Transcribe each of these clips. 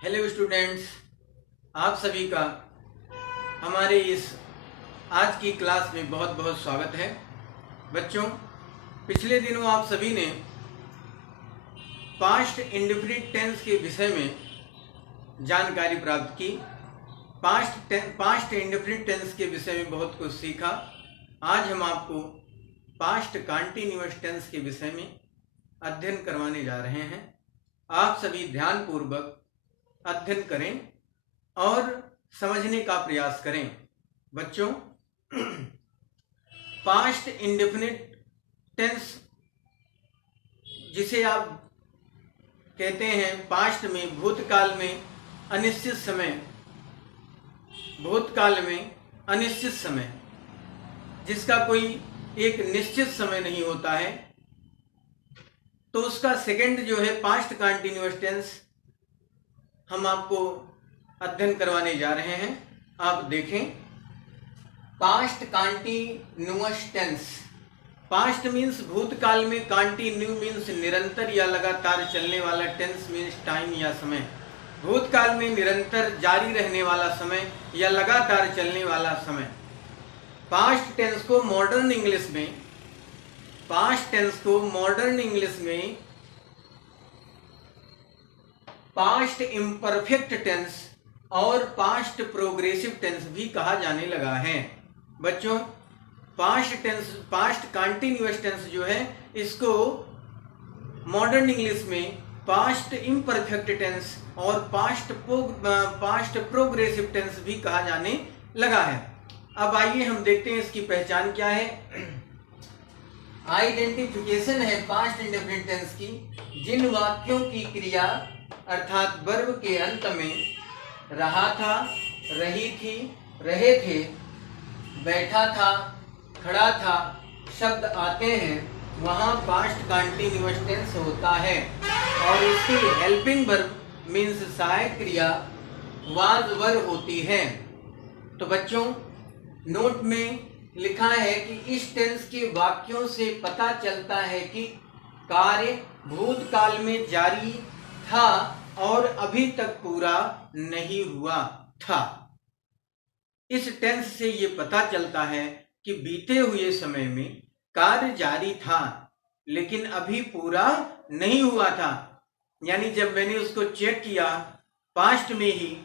Hello students, आप सभी का हमारे इस आज की क्लास में बहुत बहुत स्वागत है। बच्चों, पिछले दिनों आप सभी ने पास्ट इंडेफिनिट टेंस के विषय में जानकारी प्राप्त की। पास्ट इंडेफिनिट टेंस के विषय में बहुत कुछ सीखा। आज हम आपको पास्ट कंटीन्यूअस टेंस के विषय में अध्ययन करवाने जा रहे हैं। आप सभी ध्यानपूर्वक अध्ययन करें और समझने का प्रयास करें। बच्चों, पास्ट इंडेफिनिट टेंस जिसे आप कहते हैं पास्ट में, भूतकाल में अनिश्चित समय, जिसका कोई एक निश्चित समय नहीं होता है, तो उसका सेकंड जो है पास्ट कंटीन्यूअस टेंस हम आपको अध्ययन करवाने जा रहे हैं। आप देखें, past continuous tense. Past means भूतकाल में, कंटिन्यू मीन्स निरंतर या लगातार चलने वाला, टेंस मीन्स टाइम या समय। भूतकाल में निरंतर जारी रहने वाला समय या लगातार चलने वाला समय। पास्ट टेंस को मॉडर्न इंग्लिश में पास्ट इम्परफेक्ट टेंस और पास्ट प्रोग्रेसिव टेंस भी कहा जाने लगा है। बच्चों, पास्ट कंटीन्यूअस टेंस जो है, इसको मॉडर्न इंग्लिश में पास्ट इम्परफेक्ट टेंस और पास्ट प्रोग्रेसिव टेंस भी कहा जाने लगा है। अब आइए हम देखते हैं इसकी पहचान क्या है। आइडेंटिफिकेशन है पास्ट इंडेफिनिट टेंस की, जिन वाक्यों की क्रिया अर्थात वर्ब के अंत में रहा था, रही थी, रहे थे, बैठा था, खड़ा था शब्द आते हैं, वहां पास्ट कंटीन्यूअस टेंस होता है और इसकी हेल्पिंग वर्ब मीन्स सहायक क्रिया वाज वर होती है। तो बच्चों, नोट में लिखा है कि इस टेंस के वाक्यों से पता चलता है कि कार्य भूतकाल में जारी था और अभी तक पूरा नहीं हुआ था। इस टेंस से ये पता चलता है कि बीते हुए समय में कार्य जारी था लेकिन अभी पूरा नहीं हुआ था। यानी जब मैंने उसको चेक किया, पास्ट में ही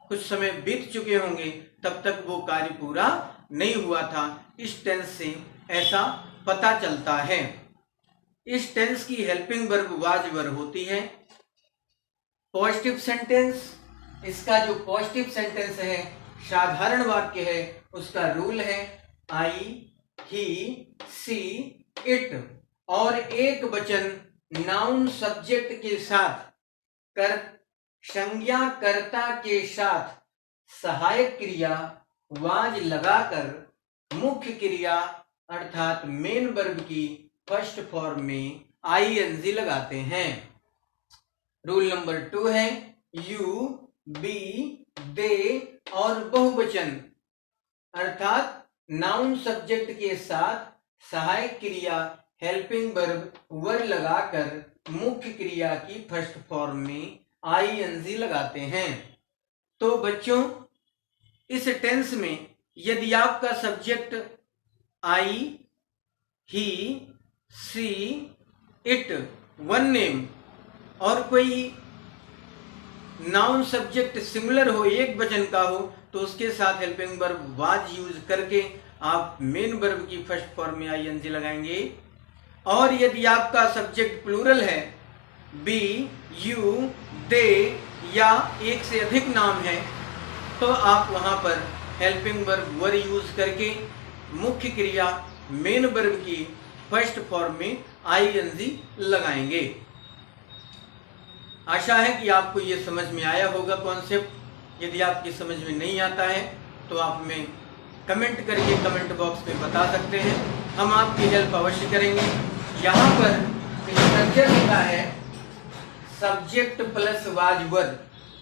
कुछ समय बीत चुके होंगे, तब तक वो कार्य पूरा नहीं हुआ था। इस टेंस से ऐसा पता चलता है। इस टेंस की हेल्पिंग वर्ब वाज वर होती है। पॉजिटिव सेंटेंस, इसका जो पॉजिटिव सेंटेंस है, साधारण वाक्य है, उसका रूल है आई, ही, सी, इट और एक वचन नाउन सब्जेक्ट के साथ कर संज्ञा कर्ता के साथ सहायक क्रिया वाज लगाकर मुख्य क्रिया अर्थात मेन वर्ब की फर्स्ट फॉर्म में आईएनजी लगाते हैं। रूल नंबर 2 है यू, बी, दे और बहुवचन अर्थात नाउन सब्जेक्ट के साथ सहायक क्रिया हेल्पिंग वर्ब वर लगाकर मुख्य क्रिया की फर्स्ट फॉर्म में आईएनजी लगाते हैं। तो बच्चों, इस टेंस में यदि आपका subject I, he, she, it, one name और कोई नाउन सब्जेक्ट सिमिलर हो, एक वचन का हो, तो उसके साथ हेल्पिंग वर्ब वाज यूज करके आप मेन वर्ब की फर्स्ट फॉर्म में आईएनजी लगाएंगे। और यदि आपका सब्जेक्ट प्लूरल है, बी, यू, दे या एक से अधिक नाम है, तो आप वहां पर हेल्पिंग वर्ब वर यूज करके मुख्य क्रिया मेन वर्ब की फर्स्ट फॉर्म में आईएनजी लगाएंगे। आशा है कि आपको ये समझ में आया होगा कॉन्सेप्ट। यदि आपकी समझ में नहीं आता है तो आप हमें कमेंट करके कमेंट बॉक्स में बता सकते हैं, हम आपकी हेल्प अवश्य करेंगे। यहाँ पर स्ट्रक्चर लिखा है सब्जेक्ट प्लस वाज वर।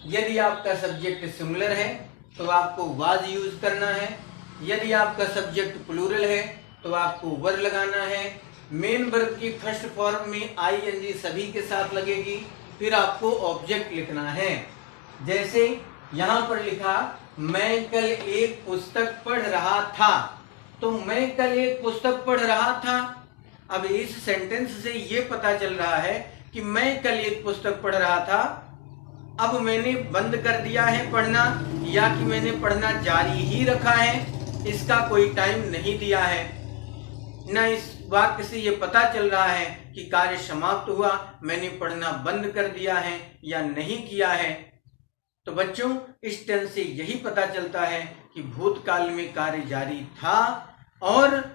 यदि आपका सब्जेक्ट सिमिलर है तो आपको वाज यूज करना है, यदि आपका सब्जेक्ट प्लूरल है तो आपको वर लगाना है। मेन वर्ब की फर्स्ट फॉर्म में आईएनजी सभी के साथ लगेगी। फिर आपको ऑब्जेक्ट लिखना है। जैसे यहाँ पर लिखा मैं कल एक पुस्तक पढ़ रहा था, तो मैं कल एक पुस्तक पढ़ रहा था। अब इस सेंटेंस से ये पता चल रहा है कि मैं कल एक पुस्तक पढ़ रहा था। अब मैंने बंद कर दिया है पढ़ना, या कि मैंने पढ़ना जारी ही रखा है, इसका कोई टाइम नहीं दिया है। न इस वाक्य से ये पता चल रहा है कि कार्य समाप्त हुआ, मैंने पढ़ना बंद कर दिया है या नहीं किया है। तो बच्चों, इस टेंस से यही पता चलता है कि भूतकाल में कार्य जारी था और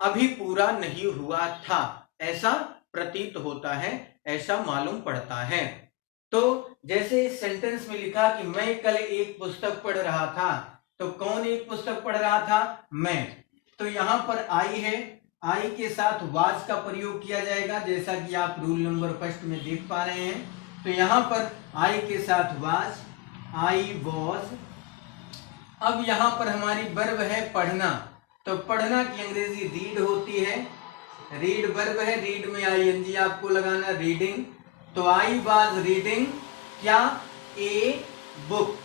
अभी पूरा नहीं हुआ था, ऐसा प्रतीत होता है, ऐसा मालूम पड़ता है। तो जैसे इस सेंटेंस में लिखा कि मैं कल एक पुस्तक पढ़ रहा था, तो कौन एक पुस्तक पढ़ रहा था? मैं। तो यहाँ पर आई है, आई के साथ वाज का प्रयोग किया जाएगा, जैसा कि आप रूल नंबर फर्स्ट में देख पा रहे हैं। तो यहाँ पर आई के साथ वाज, आई वॉज। अब यहाँ पर हमारी वर्ब है पढ़ना, तो पढ़ना की अंग्रेजी रीड होती है, रीड वर्ब है, रीड में आईएनजी आपको लगाना, रीडिंग। तो आई वाज रीडिंग क्या? ए बुक,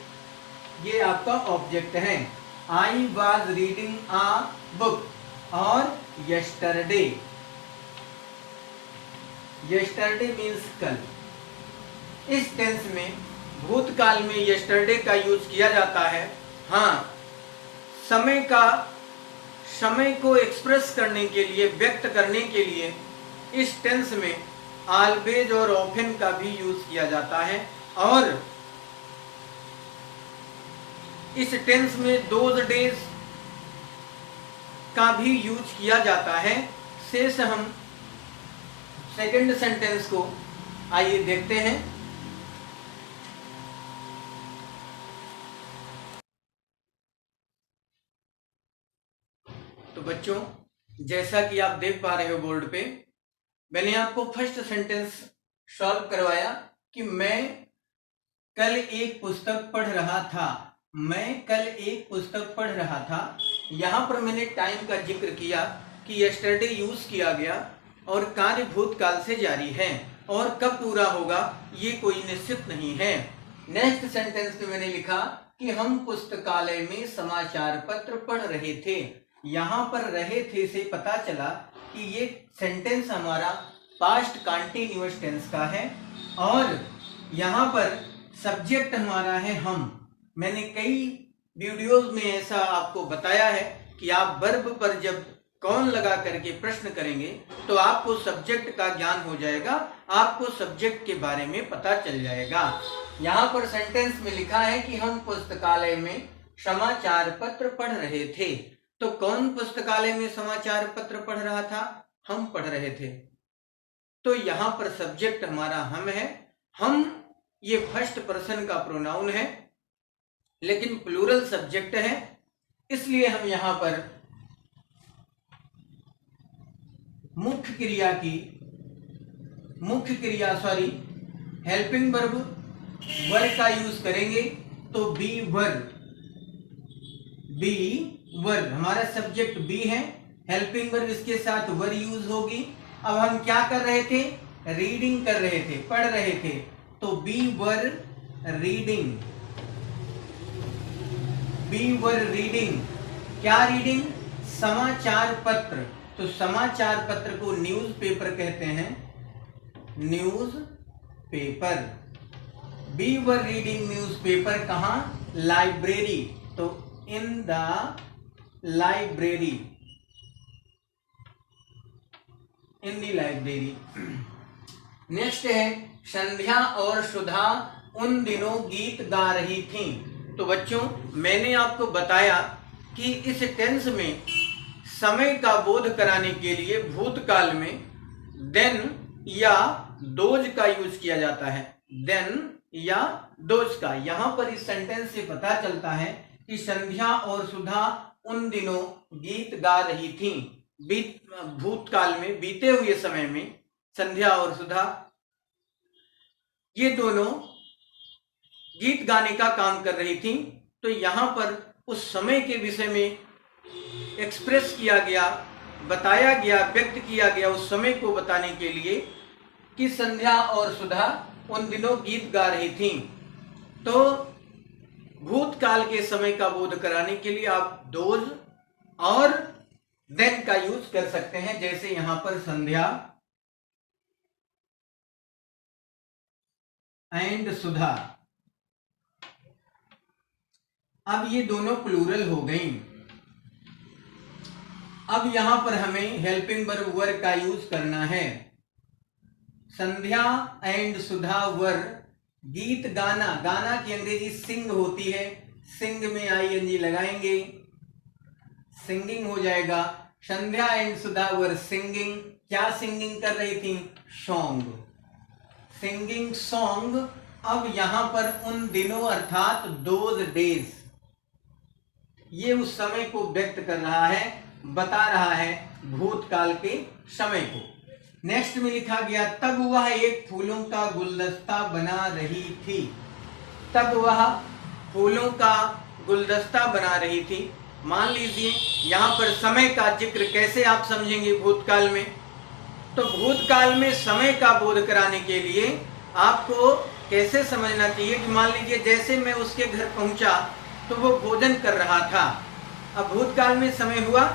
ये आपका ऑब्जेक्ट है। I was reading a book. और यस्टरडे, यस्टरडे मीन्स कल। इस टेंस में भूतकाल में यस्टरडे का यूज किया जाता है। हाँ, समय को एक्सप्रेस करने के लिए, व्यक्त करने के लिए इस टेंस में ऑलवेज और ऑफन का भी यूज किया जाता है। और इस टेंस में दोज डेज का भी यूज किया जाता है। शेष हम सेकंड सेंटेंस को आइए देखते हैं। तो बच्चों, जैसा कि आप देख पा रहे हो बोर्ड पे, मैंने आपको फर्स्ट सेंटेंस सॉल्व करवाया कि मैं कल एक पुस्तक पढ़ रहा था। मैं कल एक पुस्तक पढ़ रहा था। यहाँ पर मैंने टाइम का जिक्र किया कि यस्टरडे यूज किया गया और कार्य भूतकाल से जारी है, और कब पूरा होगा ये कोई निश्चित नहीं है। नेक्स्ट सेंटेंस में मैंने लिखा कि हम पुस्तकालय में समाचार पत्र पढ़ रहे थे। यहाँ पर रहे थे से पता चला कि ये सेंटेंस हमारा पास्ट कंटीन्यूअस टेंस का है, और यहाँ पर सब्जेक्ट हमारा है हम। मैंने कई वीडियोस में ऐसा आपको बताया है कि आप वर्ब पर जब कौन लगा करके प्रश्न करेंगे तो आपको सब्जेक्ट का ज्ञान हो जाएगा, आपको सब्जेक्ट के बारे में पता चल जाएगा। यहाँ पर सेंटेंस में लिखा है कि हम पुस्तकालय में समाचार पत्र पढ़ रहे थे। तो कौन पुस्तकालय में समाचार पत्र पढ़ रहा था? हम पढ़ रहे थे। तो यहाँ पर सब्जेक्ट हमारा हम है। हम ये फर्स्ट पर्सन का प्रोनाउन है, लेकिन प्लूरल सब्जेक्ट है, इसलिए हम यहाँ पर मुख्य हेल्पिंग वर्ब वर का यूज करेंगे। तो बी वर हमारा सब्जेक्ट बी है, हेल्पिंग वर्ब इसके साथ वर यूज होगी। अब हम क्या कर रहे थे? रीडिंग कर रहे थे, पढ़ रहे थे। तो बी वर रीडिंग क्या रीडिंग? समाचार पत्र। तो समाचार पत्र को न्यूज पेपर कहते हैं, newspaper. We were reading newspaper कहाँ? लाइब्रेरी। तो इन द लाइब्रेरी, नेक्स्ट है संध्या और सुधा उन दिनों गीत गा रही थीं। तो बच्चों, मैंने आपको बताया कि इस टेंस में समय का बोध कराने के लिए भूतकाल में देन या दोज का यूज किया जाता है, देन या दोज का। यहां पर इस सेंटेंस से पता चलता है कि संध्या और सुधा उन दिनों गीत गा रही थीं। भूतकाल में, बीते हुए समय में संध्या और सुधा ये दोनों गीत गाने का काम कर रही थीं। तो यहाँ पर उस समय के विषय में एक्सप्रेस किया गया, बताया गया, व्यक्त किया गया उस समय को बताने के लिए कि संध्या और सुधा उन दिनों गीत गा रही थीं। तो भूतकाल के समय का बोध कराने के लिए आप दोज और देन का यूज कर सकते हैं। जैसे यहां पर संध्या एंड सुधा, अब ये दोनों प्लूरल हो गई। अब यहां पर हमें हेल्पिंग वर्ब वर का यूज करना है। संध्या एंड सुधा वर गीत गाना, गाना की अंग्रेजी सिंग होती है, सिंग में आईएनजी लगाएंगे, सिंगिंग हो जाएगा। संध्या एंड सुधा वर सिंगिंग, क्या सिंगिंग कर रही थी? Song, singing song. अब यहां पर उन दिनों अर्थात दोज डेज, ये उस समय को व्यक्त कर रहा है, बता रहा है भूतकाल के समय को। नेक्स्ट में लिखा गया तब वह एक फूलों का गुलदस्ता बना रही थी। तब वह फूलों का गुलदस्ता बना रही थी। मान लीजिए यहां पर समय का जिक्र कैसे आप समझेंगे भूतकाल में? तो भूतकाल में समय का बोध कराने के लिए आपको कैसे समझना चाहिए कि मान लीजिए जैसे मैं उसके घर पहुंचा तो वो भोजन कर रहा था। अब भूतकाल में समय हुआ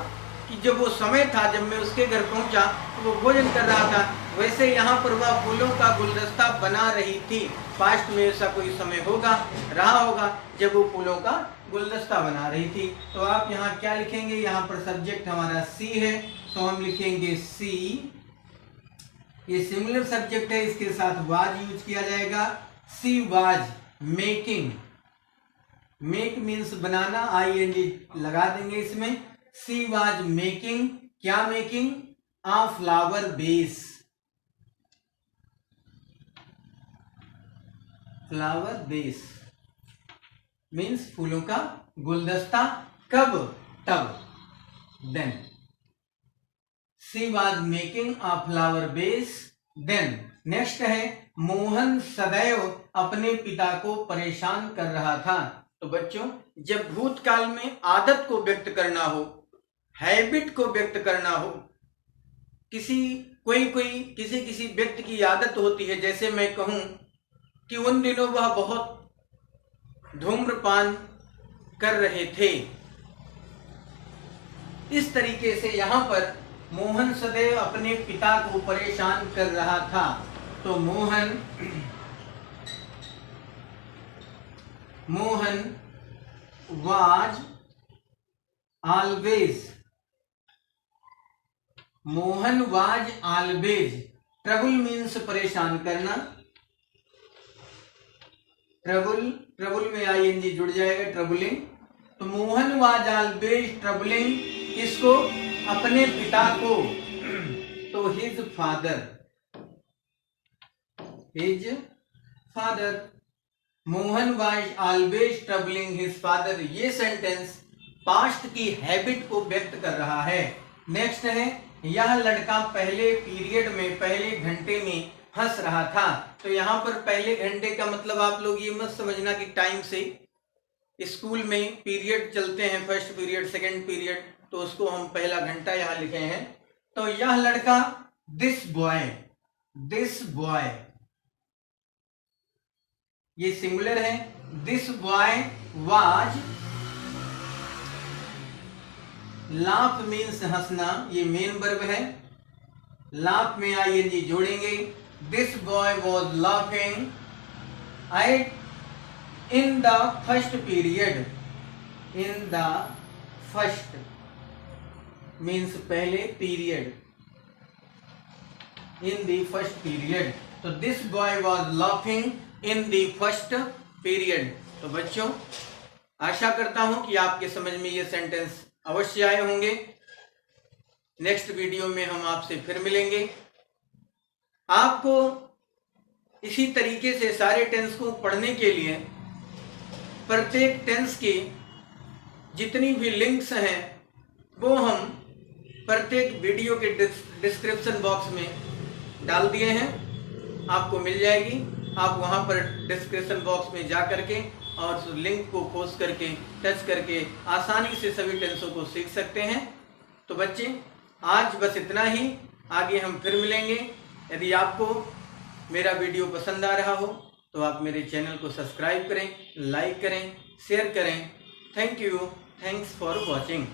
कि जब वो समय था, जब मैं उसके घर पहुंचा तो वो भोजन कर रहा था। वैसे यहाँ पर वह फूलों का गुलदस्ता बना रही थी। पास्ट में ऐसा कोई समय होगा, रहा होगा जब वो फूलों का गुलदस्ता बना रही थी। तो आप यहाँ क्या लिखेंगे? यहाँ पर सब्जेक्ट हमारा सी है, तो हम लिखेंगे सी। ये सिमिलर सब्जेक्ट है, इसके साथ वाज यूज किया जाएगा। She was making, make means बनाना, आईएनजी लगा देंगे इसमें। सी वाज मेकिंग, क्या making? A flower vase, flower vase means फूलों का गुलदस्ता। कब? तब, then. She was making a flower vase then. Next है मोहन सदैव अपने पिता को परेशान कर रहा था। तो बच्चों, जब भूतकाल में आदत को व्यक्त करना हो, हैबिट को व्यक्त करना हो, किसी व्यक्ति की आदत होती है, जैसे मैं कहूं कि उन दिनों वह बहुत धूम्रपान कर रहे थे, इस तरीके से यहां पर मोहन सदैव अपने पिता को परेशान कर रहा था। तो Mohan was always, Mohan was always, trouble means परेशान करना, ट्रबल में आईएनजी जुड़ जाएगा, ट्रबलिंग। तो मोहन वाज ऑलवेज ट्रबलिंग, किसको? अपने पिता को। तो his father, Mohan was always troubling his father. ये सेंटेंस पास्ट की हैबिट को व्यक्त कर रहा है। नेक्स्ट है यह लड़का पहले पीरियड में, पहले घंटे में हंस रहा था। तो यहाँ पर पहले घंटे का मतलब आप लोग ये मत समझना कि टाइम से, स्कूल में पीरियड चलते हैं, फर्स्ट पीरियड, सेकंड पीरियड, तो उसको हम पहला घंटा यहाँ लिखे हैं। तो यह लड़का, दिस बॉय, ये सिंगुलर है। This boy was, laugh means हंसना, ये मेन वर्ब है, लाफ में आईएनजी जोड़ेंगे। This boy was laughing in the first period, in the first means पहले period, in the first period. तो this boy was laughing in the first period. तो बच्चों, आशा करता हूं कि आपके समझ में ये सेंटेंस अवश्य आए होंगे। नेक्स्ट वीडियो में हम आपसे फिर मिलेंगे। आपको इसी तरीके से सारे टेंस को पढ़ने के लिए प्रत्येक टेंस की जितनी भी लिंक्स हैं वो हम प्रत्येक वीडियो के डिस्क्रिप्शन बॉक्स में डाल दिए हैं, आपको मिल जाएगी। आप वहां पर डिस्क्रिप्शन बॉक्स में जा करके और उस लिंक को खोज करके, टच करके आसानी से सभी टेंसों को सीख सकते हैं। तो बच्चे, आज बस इतना ही, आगे हम फिर मिलेंगे। यदि आपको मेरा वीडियो पसंद आ रहा हो तो आप मेरे चैनल को सब्सक्राइब करें, लाइक करें, शेयर करें। Thank you, thanks for watching.